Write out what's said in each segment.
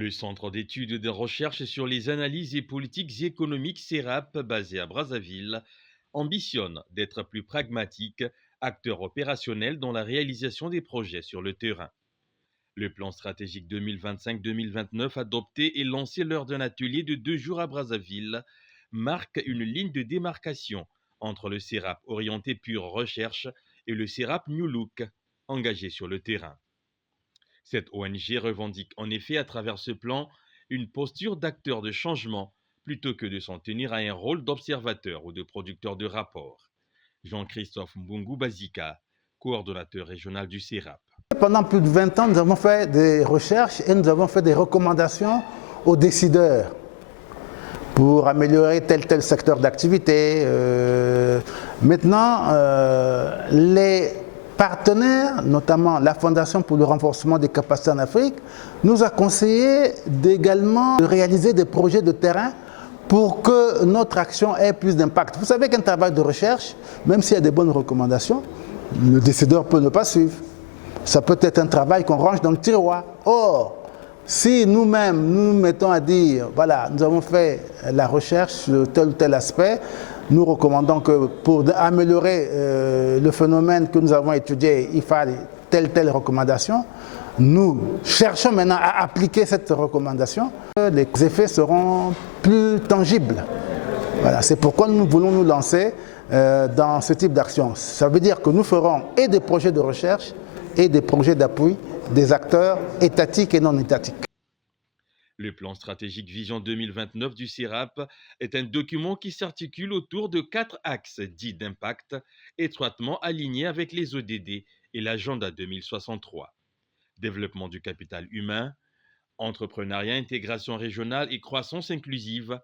Le Centre d'études et de recherche sur les analyses et politiques économiques CERAP, basé à Brazzaville, ambitionne d'être plus pragmatique, acteur opérationnel dans la réalisation des projets sur le terrain. Le plan stratégique 2025-2029 adopté et lancé lors d'un atelier de 2 jours à Brazzaville marque une ligne de démarcation entre le CERAP orienté pure recherche et le CERAP New Look, engagé sur le terrain. Cette ONG revendique en effet à travers ce plan une posture d'acteur de changement plutôt que de s'en tenir à un rôle d'observateur ou de producteur de rapports. Jean-Christophe Mbungu Bazika, coordonnateur régional du CERAP. Pendant plus de 20 ans, nous avons fait des recherches et nous avons fait des recommandations aux décideurs pour améliorer tel secteur d'activité. Maintenant, les partenaires, notamment la Fondation pour le renforcement des capacités en Afrique, nous a conseillé également de réaliser des projets de terrain pour que notre action ait plus d'impact. Vous savez qu'un travail de recherche, même s'il y a des bonnes recommandations, le décideur peut ne pas suivre. Ça peut être un travail qu'on range dans le tiroir. Or, si nous-mêmes nous nous mettons à dire, voilà, nous avons fait la recherche sur tel ou tel aspect, nous recommandons que pour améliorer le phénomène que nous avons étudié, il faille telle recommandation. Nous cherchons maintenant à appliquer cette recommandation. Les effets seront plus tangibles. Voilà, c'est pourquoi nous voulons nous lancer dans ce type d'action. Ça veut dire que nous ferons et des projets de recherche et des projets d'appui des acteurs étatiques et non étatiques. Le plan stratégique Vision 2029 du CERAP est un document qui s'articule autour de 4 axes dits d'impact, étroitement alignés avec les ODD et l'agenda 2063. Développement du capital humain, entrepreneuriat, intégration régionale et croissance inclusive,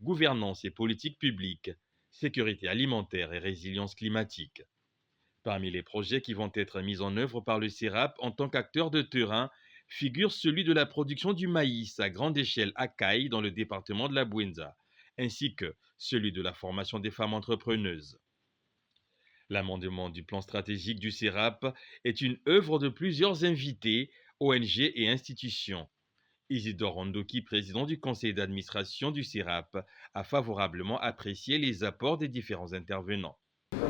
gouvernance et politique publique, sécurité alimentaire et résilience climatique. Parmi les projets qui vont être mis en œuvre par le CERAP en tant qu'acteur de terrain figure celui de la production du maïs à grande échelle à Caille dans le département de la Bouenza, ainsi que celui de la formation des femmes entrepreneuses. L'amendement du plan stratégique du CERAP est une œuvre de plusieurs invités, ONG et institutions. Isidore Ondoki, président du conseil d'administration du CERAP, a favorablement apprécié les apports des différents intervenants.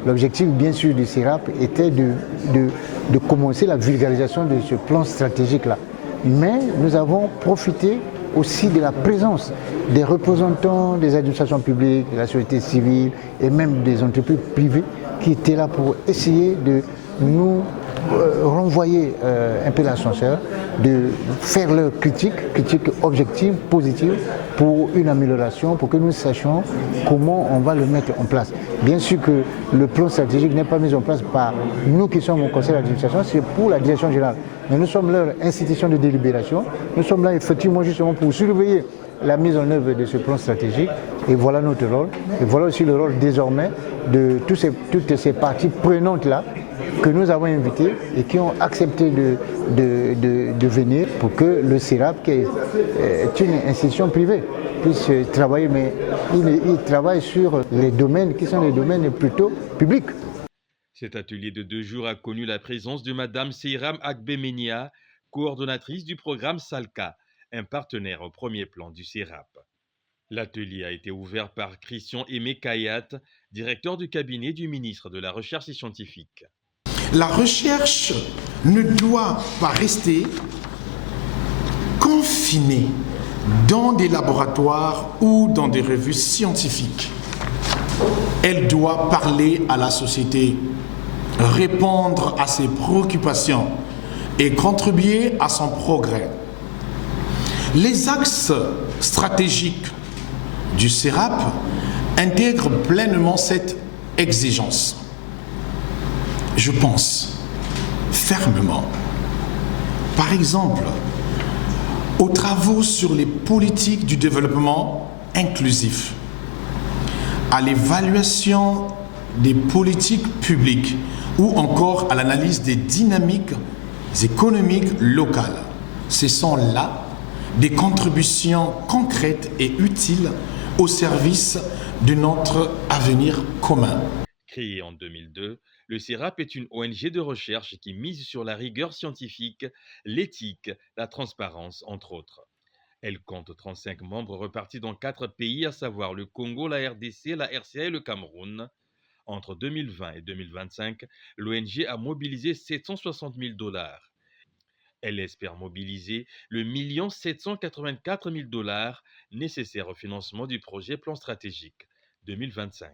L'objectif, bien sûr, du CERAP était de commencer la vulgarisation de ce plan stratégique-là. Mais nous avons profité aussi de la présence des représentants des administrations publiques, de la société civile et même des entreprises privées qui étaient là pour essayer de nous renvoyer un peu l'ascenseur, de faire leur critique objective, positive, pour une amélioration, pour que nous sachions comment on va le mettre en place. Bien sûr que le plan stratégique n'est pas mis en place par nous qui sommes au conseil d'administration, c'est pour la direction générale. Mais nous sommes leur institution de délibération, nous sommes là effectivement justement pour surveiller la mise en œuvre de ce plan stratégique, et voilà notre rôle. Et voilà aussi le rôle désormais de toutes ces parties prenantes-là que nous avons invitées et qui ont accepté de venir pour que le CERAP, qui est une institution privée, puisse travailler, mais il travaille sur les domaines qui sont les domaines plutôt publics. Cet atelier de 2 jours a connu la présence de Madame Seyram Agbemenia, coordonnatrice du programme SALCA, un partenaire au premier plan du CERAP. L'atelier a été ouvert par Christian Aimé Kayat, directeur du cabinet du ministre de la Recherche scientifique. La recherche ne doit pas rester confinée dans des laboratoires ou dans des revues scientifiques. Elle doit parler à la société, répondre à ses préoccupations et contribuer à son progrès. Les axes stratégiques du CERAP intègrent pleinement cette exigence. Je pense fermement, par exemple, aux travaux sur les politiques du développement inclusif, à l'évaluation des politiques publiques ou encore à l'analyse des dynamiques économiques locales. Ce sont là des contributions concrètes et utiles au service de notre avenir commun. Créé en 2002, le CERAP est une ONG de recherche qui mise sur la rigueur scientifique, l'éthique, la transparence, entre autres. Elle compte 35 membres repartis dans 4 pays, à savoir le Congo, la RDC, la RCA et le Cameroun. Entre 2020 et 2025, l'ONG a mobilisé 760 000 dollars. Elle espère mobiliser le 1 784 000 dollars nécessaires au financement du projet Plan stratégique 2025.